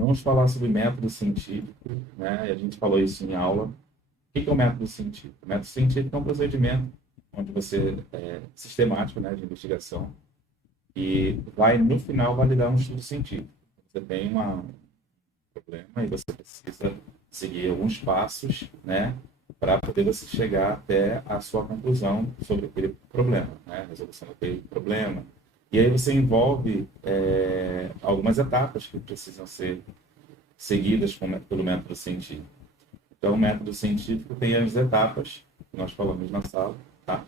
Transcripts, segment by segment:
Vamos falar sobre método científico, né? E a gente falou isso em aula. O que é o método científico? O método científico é um procedimento onde você é sistemático, né, de investigação e vai no final validar um estudo científico. Você tem um problema e você precisa seguir alguns passos, né, para poder você chegar até a sua conclusão sobre aquele problema, né, resolução daquele problema. E aí você envolve algumas etapas que precisam ser seguidas pelo método científico. Então, o método científico tem as etapas que nós falamos na sala, tá?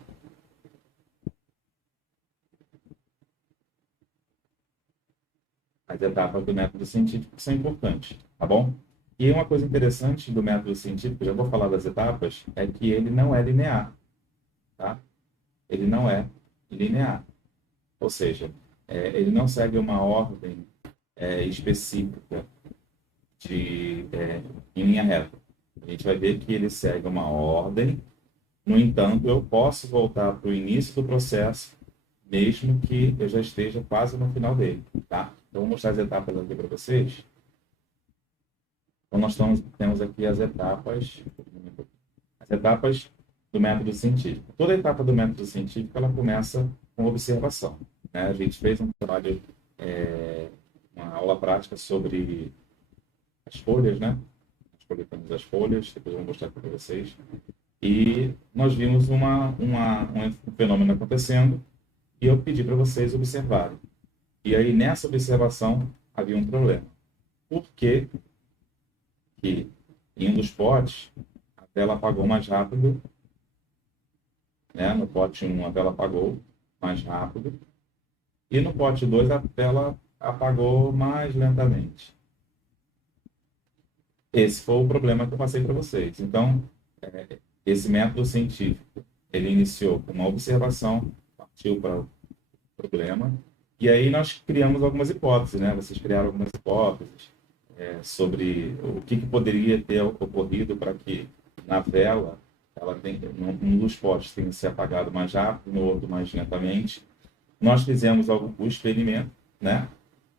As etapas do método científico são importantes, tá bom? E uma coisa interessante do método científico, já vou falar das etapas, é que ele não é linear, tá? Ele não é linear. Ou seja, ele não segue uma ordem específica em linha reta. A gente vai ver que ele segue uma ordem. No entanto, eu posso voltar para o início do processo, mesmo que eu já esteja quase no final dele, tá? Então, vou mostrar as etapas aqui para vocês. Então, temos aqui as etapas do método científico. Toda etapa do método científico, ela começa com observação, né? A gente fez um trabalho, uma aula prática sobre as folhas, né? Nós coletamos as folhas, depois eu vou mostrar para vocês. E nós vimos um fenômeno acontecendo e eu pedi para vocês observarem. E aí, nessa observação, havia um problema. Por que que em um dos potes a tela apagou mais rápido, né? No pote 1 a tela apagou mais rápido e no pote 2 a tela apagou mais lentamente. Esse foi o problema que eu passei para vocês. Então, esse método científico, ele iniciou com uma observação, partiu para o problema, e aí nós criamos algumas hipóteses, né? Vocês criaram algumas hipóteses sobre o que poderia ter ocorrido para que na vela, num dos postes tenha se apagado mais rápido, no outro mais lentamente. Nós fizemos o experimento, né?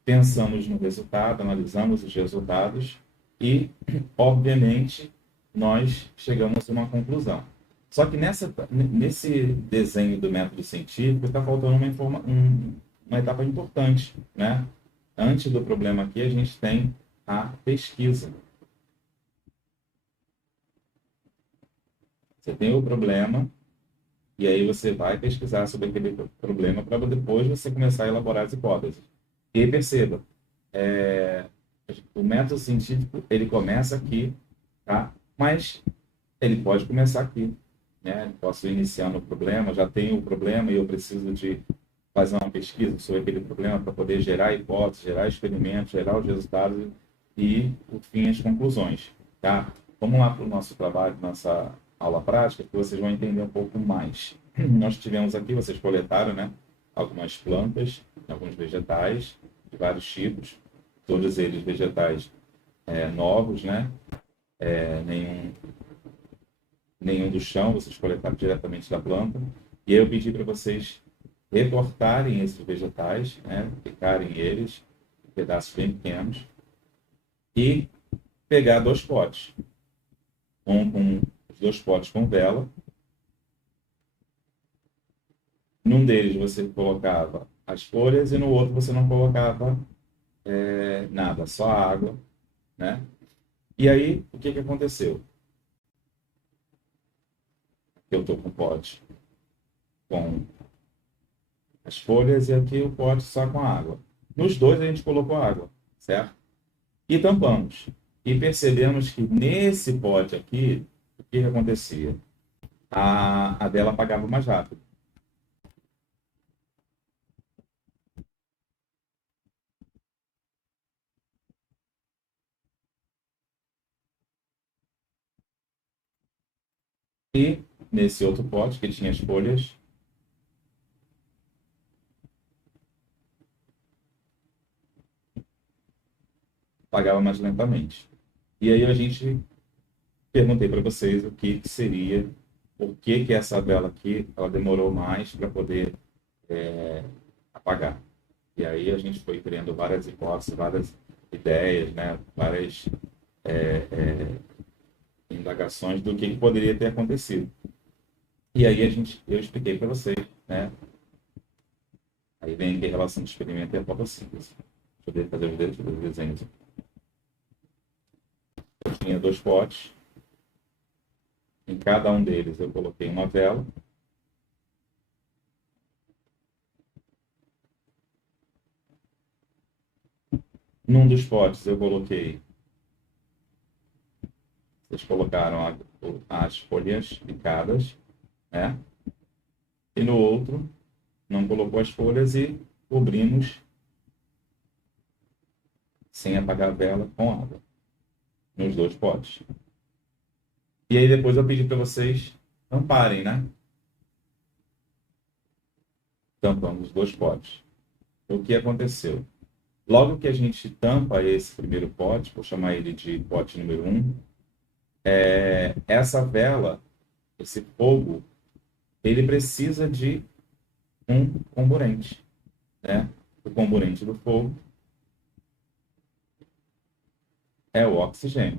Pensamos no resultado, analisamos os resultados e, obviamente, nós chegamos a uma conclusão. Só que nesse desenho do método científico está faltando uma etapa importante, né? Antes do problema aqui, a gente tem a pesquisa. Você tem o problema e aí você vai pesquisar sobre aquele problema para depois você começar a elaborar as hipóteses. E aí perceba, é, o método científico ele começa aqui, tá? Mas ele pode começar aqui, né? Posso iniciar no problema, já tenho o problema e eu preciso de fazer uma pesquisa sobre aquele problema para poder gerar hipóteses, gerar experimentos, gerar os resultados e, por fim, as conclusões, tá? Vamos lá para o nosso trabalho, nossa aula prática, que vocês vão entender um pouco mais. Nós tivemos aqui, vocês coletaram, né? Algumas plantas, alguns vegetais de vários tipos, todos eles vegetais novos, né? Nenhum do chão, vocês coletaram diretamente da planta. E aí eu pedi para vocês recortarem esses vegetais, né? Picarem eles em pedaços bem pequenos e pegar dois potes. Com os dois potes com vela. Num deles você colocava as folhas e no outro você não colocava nada, só água, né? E aí, o que que aconteceu? Eu estou com o pote com as folhas e aqui o pote só com a água. Nos dois a gente colocou água, certo? E tampamos. E percebemos que nesse pote aqui, o que que acontecia? A vela apagava mais rápido. E nesse outro pote que tinha as folhas, apagava mais lentamente. E aí a gente perguntei para vocês o que seria, por que que essa vela aqui ela demorou mais para poder apagar. E aí a gente foi criando várias hipóteses, várias ideias, né? Várias indagações do que poderia ter acontecido. E aí eu expliquei para vocês, né? Aí vem aqui a relação do experimento e a fotossíntese. Deixa eu fazer os desenhos. Eu tinha 2 potes. Em cada um deles eu coloquei uma vela. Num dos potes eu coloquei, vocês colocaram as folhas picadas, né? E no outro não colocou as folhas e cobrimos sem apagar a vela com água nos 2 potes. E aí depois eu pedi para vocês tamparem, né? Tampamos os 2 potes. O que aconteceu? Logo que a gente tampa esse primeiro pote, vou chamar ele de pote número 1, essa vela, esse fogo, ele precisa de um comburente, né? O comburente do fogo é o oxigênio.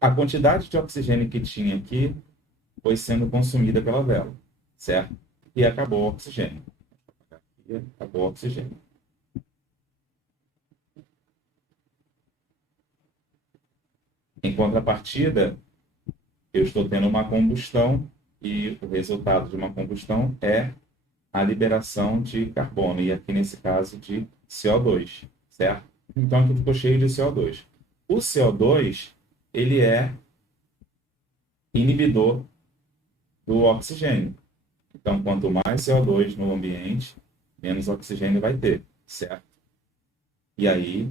A quantidade de oxigênio que tinha aqui foi sendo consumida pela vela, certo? E acabou o oxigênio. E acabou o oxigênio. Em contrapartida, eu estou tendo uma combustão e o resultado de uma combustão é a liberação de carbono, e aqui nesse caso de CO2, certo? Então aqui ficou cheio de CO2. O CO2, ele é inibidor do oxigênio. Então, quanto mais CO2 no ambiente, menos oxigênio vai ter, certo? E aí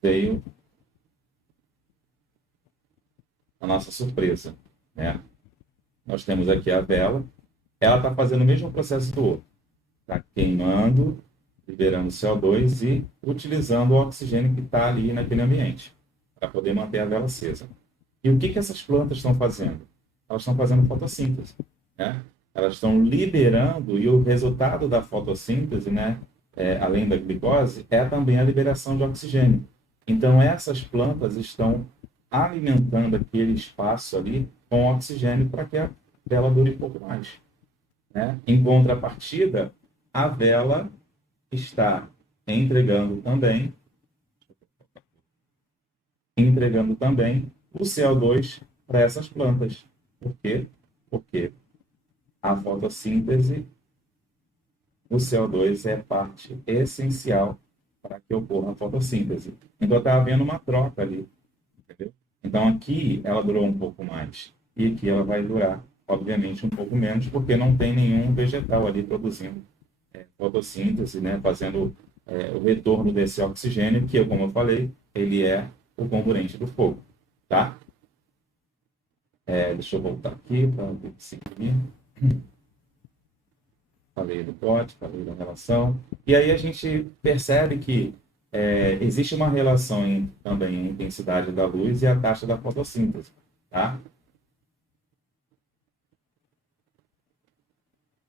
veio a nossa surpresa, né? Nós temos aqui a vela, ela está fazendo o mesmo processo do outro. Está queimando, liberando CO2 e utilizando o oxigênio que está ali naquele ambiente, para poder manter a vela acesa. E o que essas plantas estão fazendo? Elas estão fazendo fotossíntese, né? Elas estão liberando, e o resultado da fotossíntese, né, além da glicose, é também a liberação de oxigênio. Então, essas plantas estão alimentando aquele espaço ali com oxigênio para que a vela dure um pouco mais, né? Em contrapartida, a vela está entregando também o CO2 para essas plantas. Por quê? Porque a fotossíntese, o CO2 é parte essencial para que ocorra a fotossíntese. Então está havendo uma troca ali, entendeu? Então aqui ela durou um pouco mais e aqui ela vai durar, obviamente, um pouco menos, porque não tem nenhum vegetal ali produzindo fotossíntese, né, fazendo o retorno desse oxigênio, que, como eu falei, ele é o comburente do fogo, tá? Deixa eu voltar aqui para seguir. Falei do pote, falei da relação. E aí a gente percebe que existe uma relação também em intensidade da luz e a taxa da fotossíntese, tá?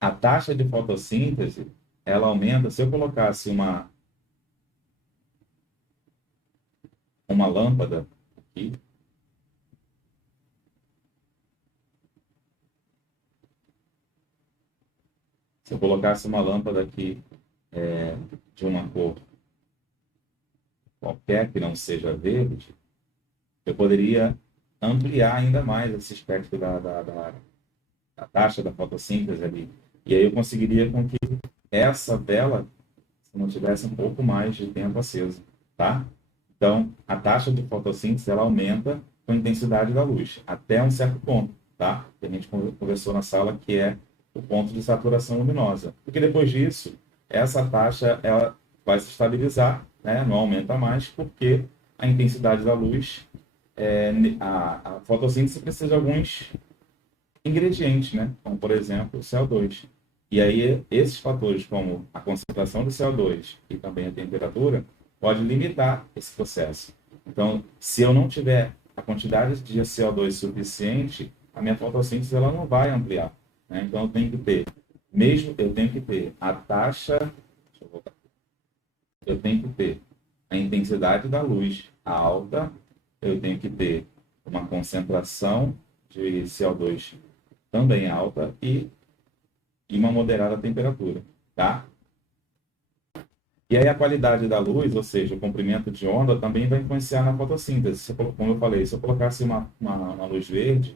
A taxa de fotossíntese, ela aumenta, se eu colocasse uma lâmpada aqui, se eu colocasse uma lâmpada aqui de uma cor qualquer que não seja verde, eu poderia ampliar ainda mais esse espectro da taxa da fotossíntese ali. E aí eu conseguiria com que essa vela se mantivesse um pouco mais de tempo acesa, tá? Então, a taxa de fotossíntese, ela aumenta com a intensidade da luz, até um certo ponto, tá? Que a gente conversou na sala, que é o ponto de saturação luminosa. Porque depois disso, essa taxa, ela vai se estabilizar, né? Não aumenta mais, porque a intensidade da luz, a fotossíntese precisa de alguns ingredientes, né? Como, por exemplo, o CO2. E aí, esses fatores, como a concentração do CO2 e também a temperatura, pode limitar esse processo. Então, se eu não tiver a quantidade de CO2 suficiente, a minha fotossíntese ela não vai ampliar, né? Então, eu tenho que ter mesmo eu tenho que ter a taxa, deixa eu voltar aqui. Eu tenho que ter a intensidade da luz alta, eu tenho que ter uma concentração de CO2 também alta e uma moderada temperatura, tá? E aí a qualidade da luz, ou seja, o comprimento de onda, também vai influenciar na fotossíntese. Como eu falei, se eu colocasse uma luz verde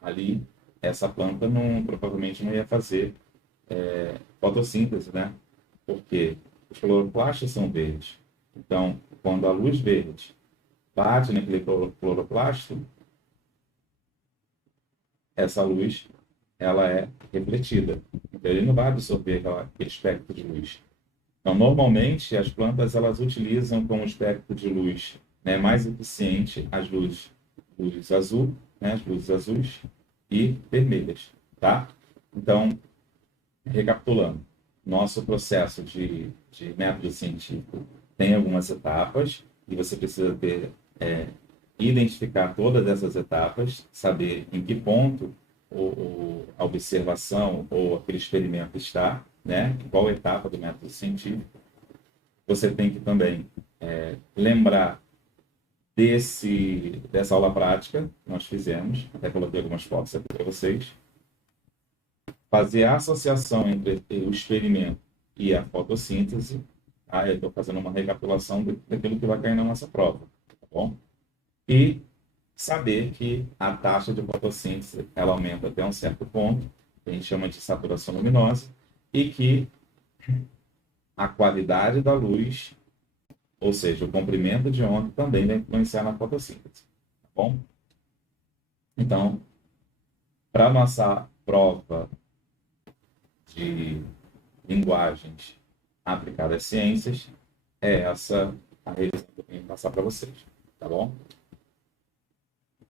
ali, essa planta provavelmente não ia fazer fotossíntese, né? Porque os cloroplastos são verdes. Então, quando a luz verde bate naquele cloroplasto, essa luz ela é refletida. Então, ele não vai absorver aquele espectro de luz. Então, normalmente, as plantas elas utilizam como espectro de luz, né, mais eficiente as luzes azul, né, as luzes azuis e vermelhas, tá? Então, recapitulando, nosso processo de método científico tem algumas etapas e você precisa identificar todas essas etapas, saber em que ponto a observação ou aquele experimento está, né? Em qual etapa do método científico. Você tem que também lembrar dessa aula prática que nós fizemos, até coloquei algumas fotos aqui para vocês, fazer a associação entre o experimento e a fotossíntese. Eu estou fazendo uma recapitulação daquilo que vai cair na nossa prova, tá bom? E saber que a taxa de fotossíntese ela aumenta até um certo ponto, que a gente chama de saturação luminosa, e que a qualidade da luz, ou seja, o comprimento de onda, também vai influenciar na fotossíntese, tá bom? Então, para a nossa prova de linguagens aplicadas às ciências, é essa a revisão que eu tenho que passar para vocês, tá bom?